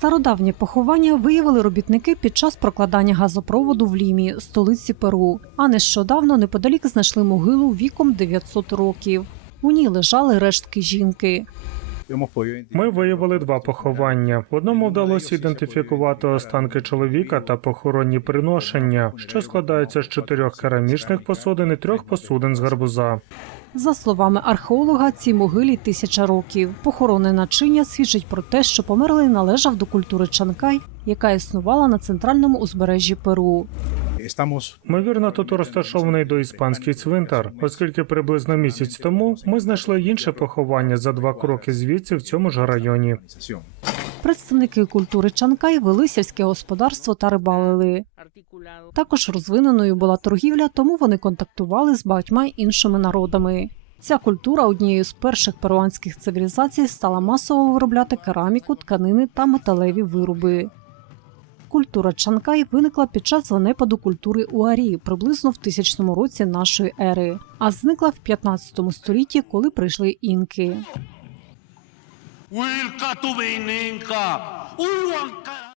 Стародавнє поховання виявили робітники під час прокладання газопроводу в Лімі, столиці Перу. А нещодавно неподалік знайшли могилу віком 900 років. У ній лежали рештки жінки. Ми виявили два поховання. В одному вдалося ідентифікувати останки чоловіка та похоронні приношення, що складаються з чотирьох керамічних посудин і трьох посудин з гарбуза. За словами археолога, цій могилі тисяча років. Похоронне начиння свідчить про те, що померлий належав до культури Чанкай, яка існувала на центральному узбережжі Перу. Ймовірно, тут розташований доіспанський цвинтар, оскільки приблизно місяць тому ми знайшли інше поховання за два кроки звідси в цьому ж районі. Представники культури Чанкай вели сільське господарство та рибалили. Також розвиненою була торгівля, тому вони контактували з багатьма іншими народами. Ця культура однією з перших перуанських цивілізацій стала масово виробляти кераміку, тканини та металеві вироби. Культура Чанкай виникла під час занепаду культури Уарі приблизно в тисячному році нашої ери, а зникла в 15 столітті, коли прийшли інки. Wilka tu venenka, uluan